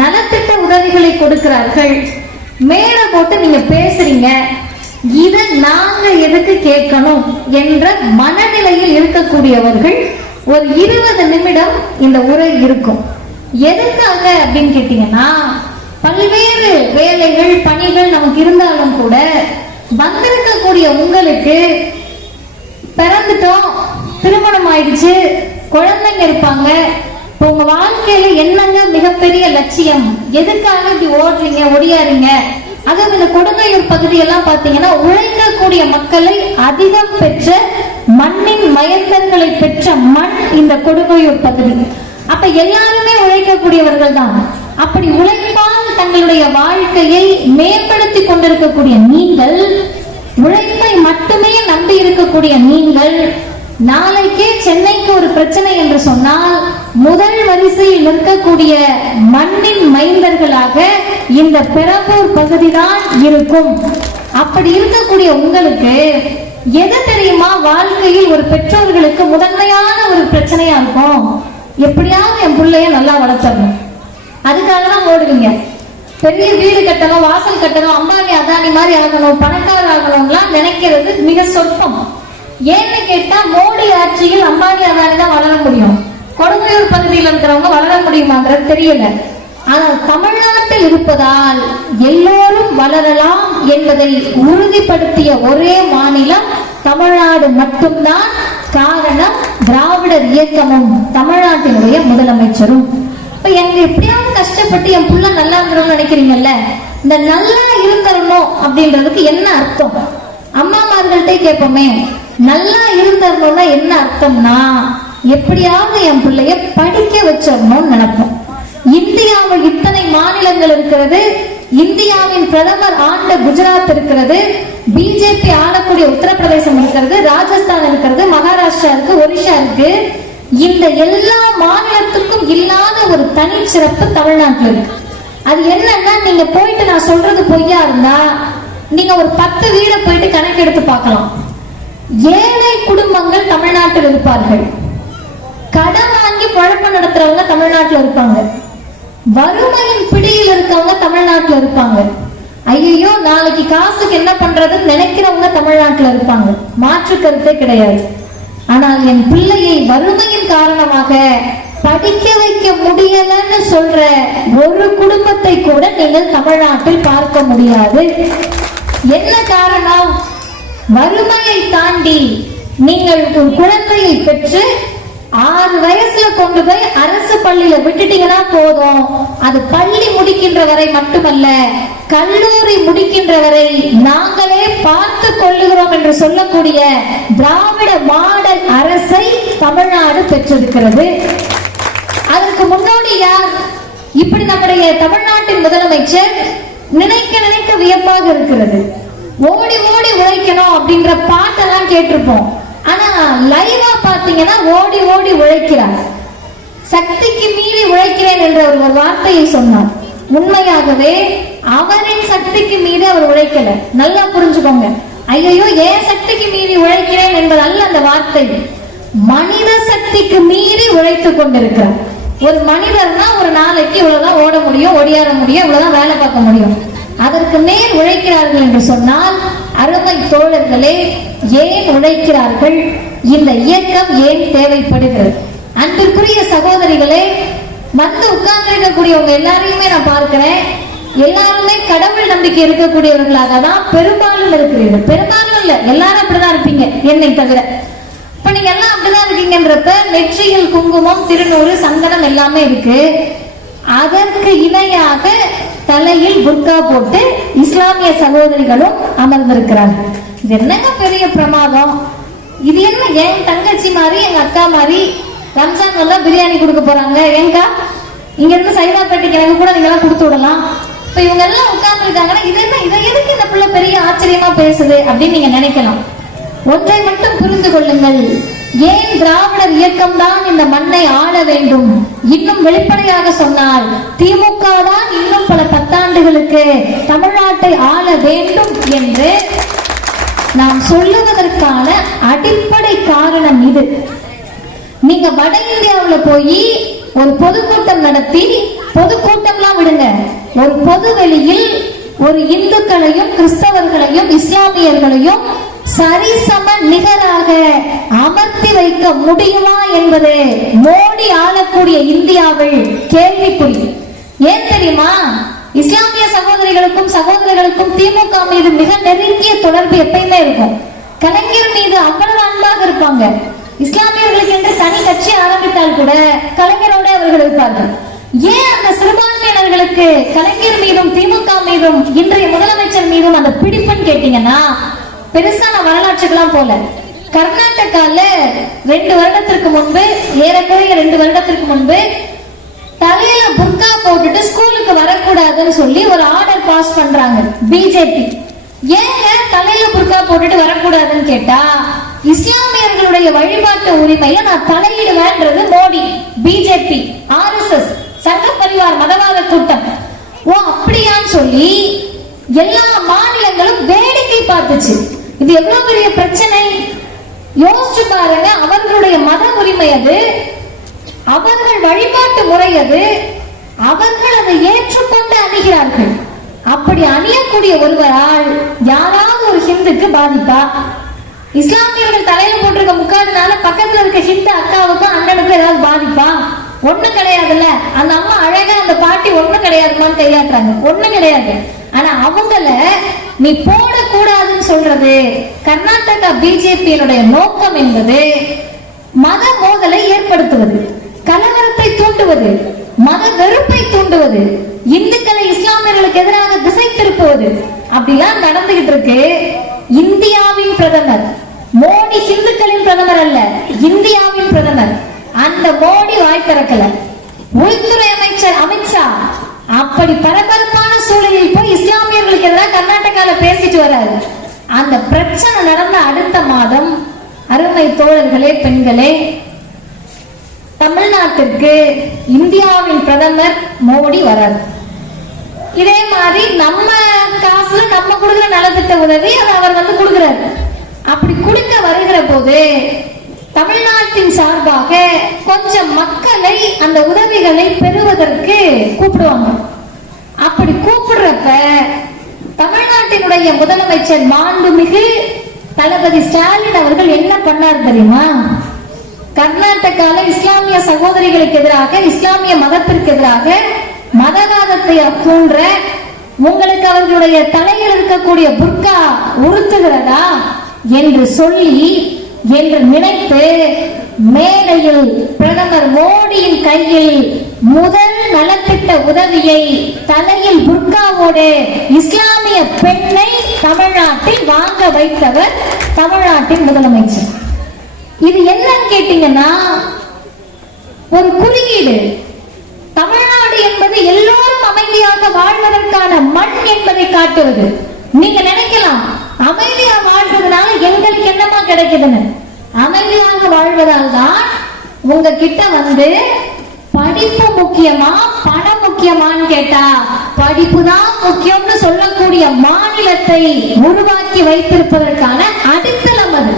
நலத்திட்ட உதவிகளை கொடுக்கிறார்கள். மேடை போட்டு நீங்க பேசுறீங்க. இத நாங்க எதுக்கு கேட்கணும் என்ற மனநிலையில் இருக்கக்கூடியவர்கள் ஒரு இருபது நிமிடம் இந்த உரை இருக்கும். எதுக்காக அப்படின்னு கேட்டீங்கன்னா பல்வேறு வேலைகள் பணிகள் நமக்கு இருந்தாலும் கூட வந்திருக்கக்கூடிய உங்களுக்கு பிறந்துட்டோம் திருமணம் ஆயிடுச்சு குழந்தைங்க இருப்பாங்க இப்போ உங்க வாழ்க்கையில என்னங்க மிகப்பெரிய லட்சியம்? எதுக்காக இப்படி ஓடுறீங்க ஒடியாறீங்க அதுவும் இந்த கொடுங்கையூர் பகுதியெல்லாம் பாத்தீங்கன்னா உழைக்கக்கூடிய மக்களை அதிகம் பெற்ற மண்ணின் மயக்கங்களை பெற்ற மண் இந்த கொடுங்கையூர் பகுதி. அப்ப எல்லாருமே உழைக்கக்கூடியவர்கள் தான். அப்படி உழைப்பால் தங்களுடைய வாழ்க்கையை மேம்படுத்தி கொண்டிருக்கக்கூடிய நீங்கள் உழைப்பை மட்டுமே நம்பி இருக்கக்கூடிய நீங்கள் நாளைக்கே சென்னைக்கு ஒரு பிரச்சனை என்று சொன்னால் முதல் வரிசையில் நிற்கக்கூடிய மண்ணின் மைந்தர்களாக இந்த பெரம்பூர் பகுதிதான் இருக்கும். அப்படி இருக்கக்கூடிய உங்களுக்கு எது தெரியுமா? வாழ்க்கையில் ஒரு பெற்றோர்களுக்கு முதன்மையான ஒரு பிரச்சனையா இருக்கும். எப்படியாவது என் பிள்ளைய நல்லா வளர்த்தரணும் அதுக்காக தான் ஓடுவீங்க. பெரிய வீடு கட்டணும் வாசல் கட்டணும் அம்பானி அதானி மாதிரி ஆகணும் பணக்காரர் ஆகணும்லாம் நினைக்கிறது மிக சொற்பம். ஏன்னு கேட்டா மோடி ஆட்சியில் அம்பானி அதானி தான் வளர முடியும். கொடுங்கையூர் பகுதியில் இருக்கிறவங்க வளர முடியுமாங்கிறது தெரியல. ஆனால் தமிழ்நாட்டில் இருப்பதால் எல்லோரும் வளரலாம் என்பதை உறுதிப்படுத்திய ஒரே மாநிலம் தமிழ்நாடு மட்டும்தான் காரணம் திராவிடர் இயக்கமும் தமிழ்நாட்டினுடைய முதலமைச்சரும். இப்ப எங்க எப்படியாவது கஷ்டப்பட்டு என் புள்ள நல்லா இருக்கணும்னு நினைக்கிறீங்கல்ல? இந்த நல்லா இருந்தரணும் அப்படின்றதுக்கு என்ன அர்த்தம்? அம்மாமார்கள்ட்டே கேட்போமே நல்லா இருந்தோம்னா என்ன அர்த்தம்னா எப்படியாவது என் பிள்ளைய படிக்க வச்சிடணும்னு நினைப்போம். இந்தியாவில் இத்தனை மாநிலங்கள் இருக்கிறது இந்தியாவின் பிரதமர் ஆண்ட குஜராத் இருக்கிறது பிஜேபி ஆளக்கூடிய உத்தரப்பிரதேசம் இருக்கிறது ராஜஸ்தான் இருக்கிறது மகாராஷ்டிரா இருக்கு ஒரிஷா இருக்கு. இந்த எல்லா மாநிலத்துக்கும் இல்லாத ஒரு தனி சிறப்பு தமிழ்நாட்டில் இருக்கு. அது என்னன்னா நீங்க போயிட்டு நான் சொல்றது பொய்யா இருந்தா நீங்க ஒரு பத்து வீடை போயிட்டு கணக்கெடுத்து பார்க்கலாம். ஏழை குடும்பங்கள் தமிழ்நாட்டில் இருப்பார்கள். கடன் வாங்கி குழப்பம் நடத்துறவங்க தமிழ்நாட்டில் இருப்பாங்க. வறுமையின் பிடியில் இருக்கவங்க தமிழ்நாட்டில் இருப்பாங்க. ஐயோ நாளைக்கு காசுக்கு என்ன பண்றதுன்னு நினைக்கிறவங்க தமிழ்நாட்டில் இருப்பாங்க. மாற்று கருத்தே கிடையாது. ஆனால் என் பிள்ளையை வறுமையின் காரணமாக படிக்க வைக்க முடியலன்னு சொல்ற ஒரு குடும்பத்தை கூட நீங்கள் தமிழ்நாட்டில் பார்க்க முடியாது. என்ன காரணம்? வறுமையை தாண்டி நீங்கள் ஒரு குழந்தையை பெற்று ஆறு வயசுல கொண்டு போய் அரசு பள்ளியில விட்டுட்டீங்கன்னா போதும். அது பள்ளி முடிக்கின்ற வரை மட்டுமல்ல கல்லூரி முடிக்கின்ற வரை நாங்களே பார்த்து கொள்ளுகிறோம் என்று சொல்லக்கூடிய திராவிட மாடல் அரசை தமிழ்நாடு பெற்றிருக்கிறது. அதற்கு முன்னோடி யார்? இப்படி நம்முடைய தமிழ்நாட்டின் முதலமைச்சர் நினைக்க நினைக்க வியப்பாக இருக்கிறது. ஓடி ஓடி உழைக்கணும் அப்படின்ற பாட்டெல்லாம் கேட்டிருப்போம். ஆனா லைவா பாத்தீங்கன்னா ஓடி ஓடி உழைக்கிறார். சக்திக்கு மீறி உழைக்கிறேன் என்ற ஒரு வார்த்தையை சொன்னார். உண்மையாகவே அவரின் சக்திக்கு மீறி அவர் உழைக்கல. நல்லா புரிஞ்சுக்கோங்க. ஐயோ ஏன் சக்திக்கு மீறி உழைக்கிறேன் என்பது அல்ல அந்த வார்த்தை. மனித சக்திக்கு மீறி உழைத்து கொண்டிருக்கிறார். ஒரு மனிதர்னா ஒரு நாளைக்கு இவ்வளவுதான் ஓட முடியும் ஒடியாட முடியும் இவ்வளவுதான் வேலை பார்க்க முடியும். அதற்கு மேல் உழைக்கிறார்கள் என்று சொன்னால் அருமை தோழர்களே ஏன் உழைக்கிறார்கள்? இந்த இயக்கம் ஏன் தேவைப்படுகிறது? அன்பிற்குரிய சகோதரிகளே வந்து உட்கார்ந்திருக்கக்கூடியவங்க எல்லாரையுமே நான் பார்க்கிறேன். எல்லாருமே கடவுள் நம்பிக்கை இருக்கக்கூடியவர்களாக தான் பெரும்பாலும் இருக்கிறீர்கள். பெரும்பாலும் இல்ல எல்லாரும் அப்படிதான் இருப்பீங்க என்னை தவிர. இப்ப நீங்க எல்லாம் அப்படிதான் இருக்கீங்கன்றப்ப நெற்றியில் குங்குமம் திருநூறு சந்தனம் எல்லாமே இருக்கு. அதற்கு இணையாக தலையில் புர்கா போட்டு இஸ்லாமிய சகோதரிகளும் அமர்ந்திருக்கிறார். இது என்னங்க பெரிய பிரமாதம்? இது என்ன என் தங்கச்சி மாதிரி எங்க அக்கா மாதிரி ரம்ஜான் வந்தா பிரியாணி கொடுக்க போறாங்க? ஏங்கா இங்க இருந்து சைதாப்பேட்டைக்கு கிழங்கு கூட நீங்க எல்லாம் கொடுத்து விடலாம். இப்ப இவங்க எல்லாம் உட்கார்ந்து இருக்காங்கன்னா இது என்ன இதை எதுக்கு இந்த பிள்ளை பெரிய ஆச்சரியமா பேசுது அப்படின்னு நீங்க நினைக்கலாம். ஒன்றை மட்டும் புரிந்து கொள்ளுங்கள். ஏன் திராவிடர் இயக்கம் தான் இந்த மண்ணை ஆள வேண்டும்? இன்னும் வெளிப்படையாக சொன்னால் திமுக தான் இன்னும் பல பத்தாண்டுகளுக்கு தமிழ்நாட்டை ஆள வேண்டும் என்று நாம் சொல்லுவதற்கான அடிப்படை காரணம் இது. நீங்க வட இந்தியாவுல போய் ஒரு பொதுக்கூட்டம் நடத்தி பொதுக்கூட்டம்லாம் விடுங்க. ஒரு பொது வெளியில் ஒரு இந்துக்களையும் கிறிஸ்தவர்களையும் இஸ்லாமியர்களையும் சரிசம நிகராக அமர்த்தி வைக்க முடியுமா என்பது மோடி ஆளக்கூடிய இந்தியாவில் கேள்விக்குறி. ஏன் தெரியுமா? இஸ்லாமிய சகோதரிகளுக்கும் சகோதரிகளுக்கும் திமுக மீது மிக நெருங்கிய தொடர்பு எப்பயுமே இருக்கும். கலைஞர் மீது அவ்வளவு அன்பாக இருப்பாங்க. இஸ்லாமியர்களுக்கு என்று தனி கட்சி ஆரம்பித்தால் கூட கலைஞரோட அவர்கள் இருப்பார்கள். ஏன் அந்த சிறுபான்மையினர்களுக்கு கலைஞர் மீதும் திமுக மீதும் இன்றைய முதலமைச்சர் மீதும் அந்த பிடிப்புன்னு கேட்டீங்கன்னா பெருசான வரலாற்றுக்கெல்லாம் போல கர்நாடகால ரெண்டு வருடத்திற்கு முன்பு ஏறக்குறைய ரெண்டு வருடத்திற்கு முன்பு தலையில புர்கா போட்டுட்டு ஸ்கூலுக்கு வரக்கூடாதுன்னு சொல்லி ஒரு ஆர்டர் பாஸ் பண்றாங்க பிஜேபி ஏங்க தலையில புர்கா போட்டுட்டு வரக்கூடாதுன்னு கேட்டா இஸ்லாமியர்களுடைய வழிபாட்டு உரிமையை நான் தலையிடுவேன்றது மோடி பிஜேபி ஆர்எஸ்எஸ் சங்க பரிவார் மதவாத கூட்டம். ஓ அப்படியான்னு சொல்லி எல்லா மாநிலங்களும் வேடிக்கை பார்த்துச்சு. இது எவ்வளவு பெரிய பிரச்சனை. யோசிச்சு பாருங்க அவர்களுடைய மத உரிமை அது அவர்கள் வழிபாட்டு முறை அது அவர்கள் அதை ஏற்றுக்கொண்டு அணிகிறார்கள். அப்படி அணியக்கூடிய ஒருவரால் யாராவது ஒரு ஹிந்துக்கு பாதிப்பா? இஸ்லாமியர்கள் தலையில போட்டிருக்க முக்காடுனால பக்கத்துல இருக்க ஹிந்து அக்காவுக்கும் அண்ணனுக்கும் ஏதாவது பாதிப்பா? ஒண்ணு கிடையாதுல்ல. அந்த அம்மா அழகா அந்த பாட்டி ஒண்ணும் கிடையாதுமான்னு கையாட்டுறாங்க. ஒண்ணு கிடையாது. ஆனா அவங்கள நீ போடக்கூடாதுன்னு சொல்றது கர்நாடகா பிஜேபியினுடைய நோக்கம் என்பது மத மோதலை ஏற்படுத்துவது கலவரத்தை தூண்டுவது மத வெறுப்பை தூண்டுவது இந்துக்களை இஸ்லாமியர்களுக்கு எதிராக திசை திருப்புவது. அப்படிலாம் நடந்துகிட்டு இருக்கு இந்தியாவின் பிரதமர். மோடி இந்துக்களின் பிரதமர் அல்ல இந்தியாவின் பிரதமர். அந்த மோடி வாய் திறக்கல. உள்துறை அமைச்சர் அமித்ஷா அப்படி பரபரப்பான சூழலில் போய் இஸ்லாமியர்களுக்கு எதிராக கர்நாடகால பேசிட்டு வராரு. அந்த பிரச்சனை நடந்த அடுத்த மாதம் அருமை தோழர்களே பெண்களே தமிழ்நாட்டிற்கு இந்தியாவின் பிரதமர் மோடி வராரு. இதே மாதிரி நம்ம காசுல நம்ம கொடுக்குற நலத்திட்ட உதவி அதை அவர் வந்து கொடுக்குறாரு. அப்படி கொடுக்க வருகிற போது தமிழ்நாட்டின் சார்பாக கொஞ்சம் மக்களை அந்த உதவிகளை பெறுவதற்கு கூப்பிடுவாங்க. அப்படி கூப்பிடுறப்ப தமிழ்நாட்டினுடைய முதலமைச்சர் மாண்புமிகு தளபதி ஸ்டாலின் அவர்கள் என்ன பண்ணார் தெரியுமா? கர்நாடகால இஸ்லாமிய சகோதரிகளுக்கு எதிராக இஸ்லாமிய மதத்திற்கு எதிராக மதவாதத்தை தூண்டுற உங்களுக்கு அவர்களுடைய தலையில் இருக்கக்கூடிய புர்கா உறுத்துகிறதா என்று சொல்லி என்று நினைத்து மேடையில் பிரதமர் மோடியின் கையில் முதல் நலத்திட்ட உதவியை தலையில் புர்காவோடு இஸ்லாமிய பெண்ணை தமிழ்நாட்டில் வாங்க வைத்தவர் தமிழ்நாட்டின் முதலமைச்சர். இது என்னன்னு கேட்டீங்கன்னா ஒரு குறியீடு. தமிழ்நாடு என்பது எல்லோரும் அமைதியாக வாழ்வதற்கான மண் என்பதை காட்டுவது. நீங்க நினைக்கலாம் அமைதி கிடைக்குதுன்னு. அமைதியாக வாழ்வதால் தான் உங்ககிட்ட வந்து படிப்பு முக்கியமா பணம் முக்கியமான்னு கேட்டா படிப்பு தான் முக்கியம்னு சொல்லக்கூடிய மாநிலத்தை உருவாக்கி வைத்திருப்பதற்கான அடித்தளம் அது.